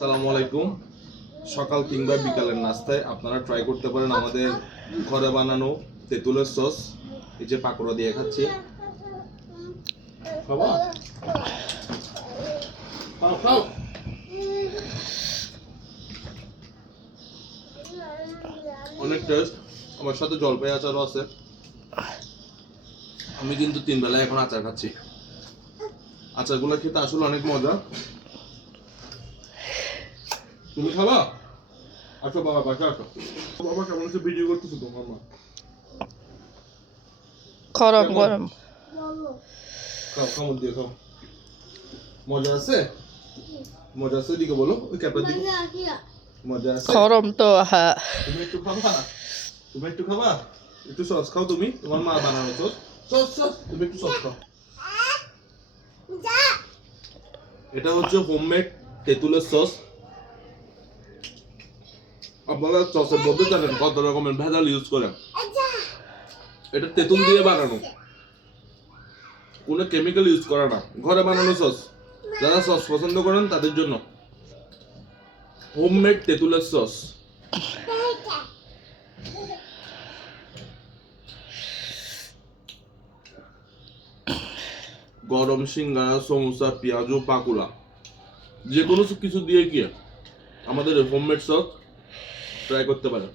আসসালামু আলাইকুম। সকাল কিংবা বিকালের নাস্তায় আপনারা ট্রাই করতে পারেন আমাদের ঘরে বানানো তেঁতুলের সস। এই যে পাকোড়া দিয়ে খাচ্ছি। খাবা? খাও খাও। অনেক টেস্ট। আমার সাথে জলপাই আচারও আছে। আমি কিন্তু 3 বেলায় এখন আচার খাচ্ছি। আচারগুলো খেতে আসলে অনেক মজা। তুমি খাবা? আসো বাবা, বাসা আসো। বাবা কেমন হচ্ছে ভিডিও করতেছো তোমার মা? গরম গরম খাও, খাও দিয়ে খাও। মজা আছে? মজা আছে দিকে বলো, ওই ক্যাপের দিকে। মজা আছে? গরম তো হ্যাঁ। তুমি একটু খাবা? তুমি একটু খাবা? একটু সস খাও তুমি, তোমার মা বানানো সস। সস সস, তুমি একটু সস খাও। এটা হচ্ছে হোমমেড তেঁতুলের সস। আপনারা সসের মধ্যে জানেন কত রকমের ভেজাল ইউজ করেন। এটা তেঁতুল দিয়ে বানানো, কোনো কেমিক্যাল ইউজ করা না, ঘরে বানানো সস। যারা সস পছন্দ করেন তাদের জন্য হোমমেড তেঁতুলের সস। গরম সিঙ্গারা, সমোসা, পেঁয়াজু, পাকুড়া, যে কোনো কিছু দিয়ে গিয়ে আমাদের হোমমেড সস ট্রাই করতে পারেন।